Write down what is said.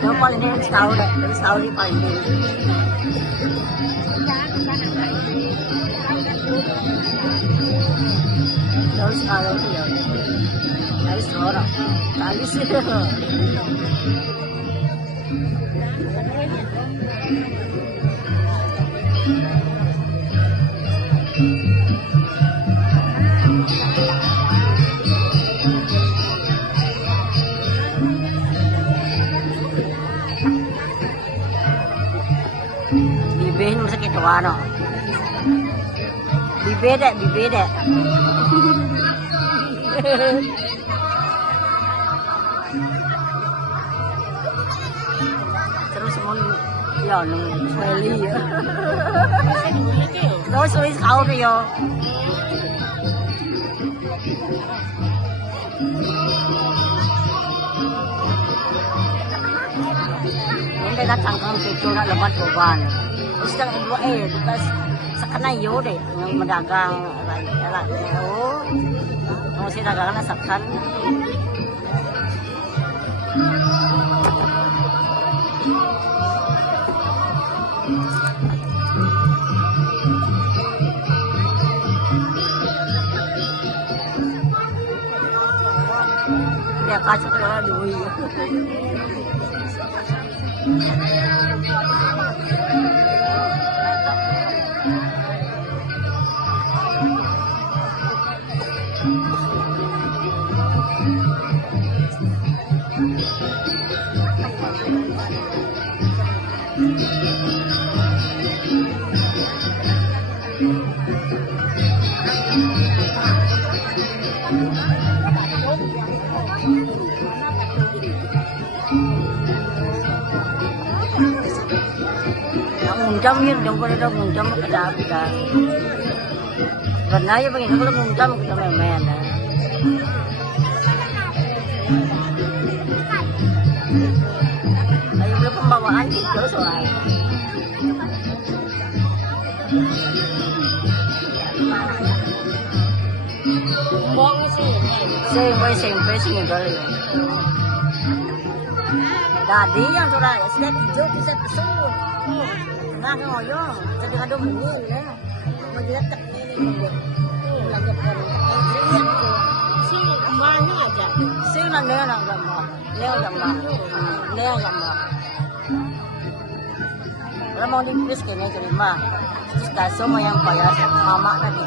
Nó paling dari setahun deh, dari setahun ini paling tinggi. Terus kalau dia dari seorang, dari sih. Bibih masa kita wano. Bibih deh. Terus mau ya nung Sweli ya. Terus Sweli kau ke yo. Ini dah cangkang cucu nak lebat korban. Terus yang kedua tugas sekarang yo deh yang mendagang oh masih dagangan asalkan. Dia kasih ke duit. Jam yun, jam ko na daw mong jam makadabi ka. Banaya bang ino ko lang mong jam kita may na. Ayaw lang pambawaan dito so ay. Buang sih. Siyempre sinigol yun. Dadi yang suraya, sila tijo, bisa pesut. Nah, ngoyong, jadi ada mungkin ya. Melihat tak ini lagi kan. Sih mana aja. Sih nanya nak gambar. Leo gambar. Kalau mau dipis kayaknya terima. Terus kasih mau yang payah mama tadi.